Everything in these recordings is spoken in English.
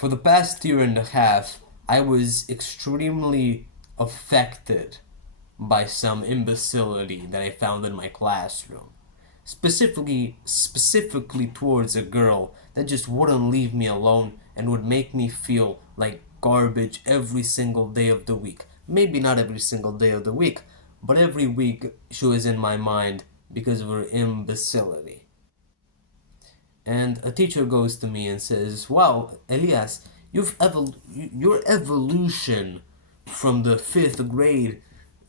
For the past year and a half, I was extremely affected by some imbecility that I found in my classroom. Specifically towards a girl that just wouldn't leave me alone and would make me feel like garbage every single day of the week. Maybe not every single day of the week, but every week she was in my mind because of her imbecility. And a teacher goes to me and says, "Wow, Elias, your evolution from the fifth grade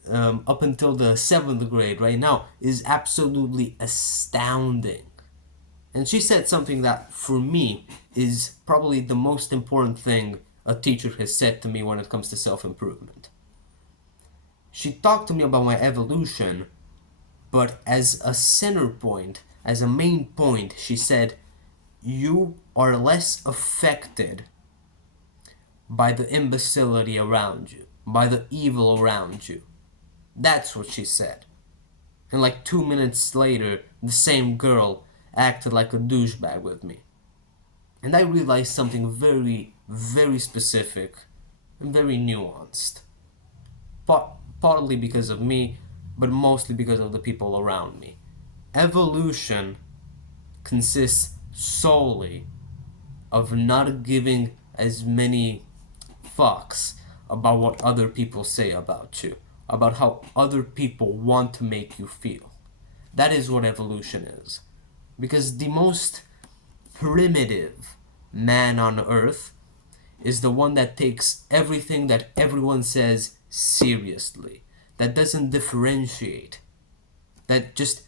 up until the seventh grade right now is absolutely astounding." And she said something that, for me, is probably the most important thing a teacher has said to me when it comes to self improvement. She talked to me about my evolution, but as a center point, as a main point, she said, "You are less affected by the imbecility around you, by the evil around you." That's what she said. And like 2 minutes later, the same girl acted like a douchebag with me. And I realized something very, very specific and very nuanced. Partly because of me, but mostly because of the people around me. Evolution consists solely of not giving as many fucks about what other people say about you, about how other people want to make you feel. That is what evolution is. Because the most primitive man on earth is the one that takes everything that everyone says seriously, that doesn't differentiate, that just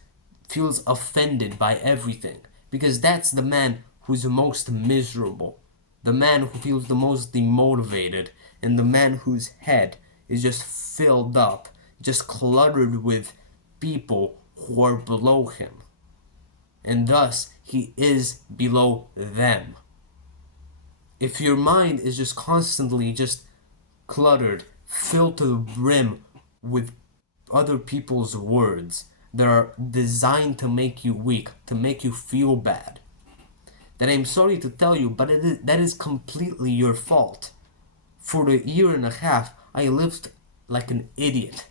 feels offended by everything. Because that's the man who's most miserable, the man who feels the most demotivated, and the man whose head is just filled up, just cluttered with people who are below him. And thus, he is below them. If your mind is just constantly just cluttered, filled to the brim with other people's words that are designed to make you weak, to make you feel bad, then I'm sorry to tell you, but that is completely your fault. For a year and a half, I lived like an idiot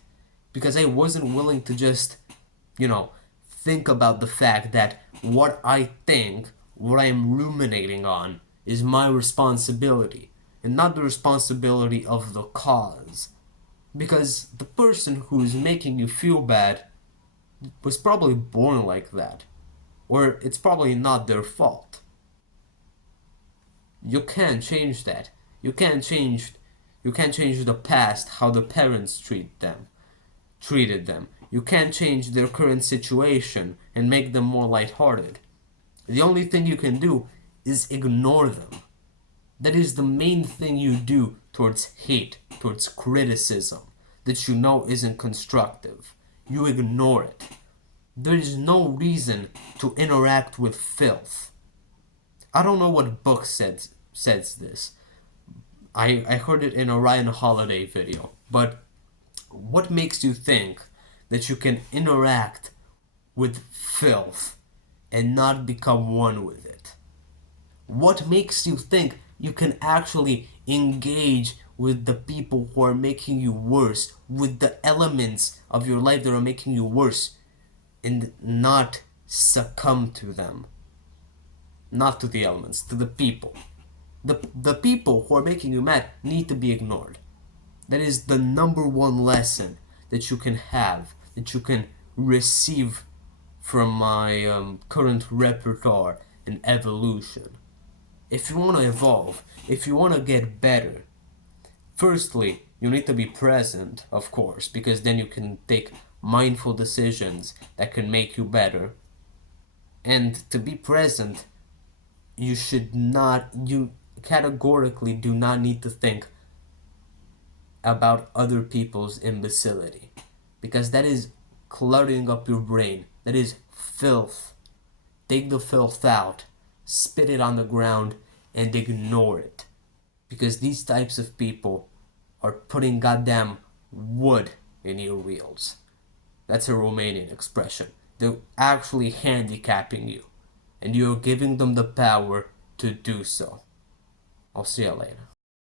because I wasn't willing to just, think about the fact that what I think, what I'm ruminating on, is my responsibility and not the responsibility of the cause. Because the person who is making you feel bad was probably born like that, or it's probably not their fault. You can't change that. You can't change the past, how the parents treated them. You can't change their current situation and make them more lighthearted. The only thing you can do is ignore them. That is the main thing you do towards hate, towards criticism, that you know isn't constructive. You ignore it. There is no reason to interact with filth. I don't know what book says this. I heard it in a Ryan Holiday video. But what makes you think that you can interact with filth and not become one with it? What makes you think you can actually engage with the people who are making you worse, with the elements of your life that are making you worse, and not succumb to them? Not to the elements, to the people. The people who are making you mad need to be ignored. That is the number one lesson that you can have, that you can receive from my current repertoire in evolution. If you want to evolve, if you want to get better, firstly, you need to be present, of course, because then you can take mindful decisions that can make you better. And to be present, you categorically do not need to think about other people's imbecility, because that is cluttering up your brain. That is filth. Take the filth out, spit it on the ground, and ignore it. Because these types of people are putting goddamn wood in your wheels. That's a Romanian expression. They're actually handicapping you, and you're giving them the power to do so. I'll see you later.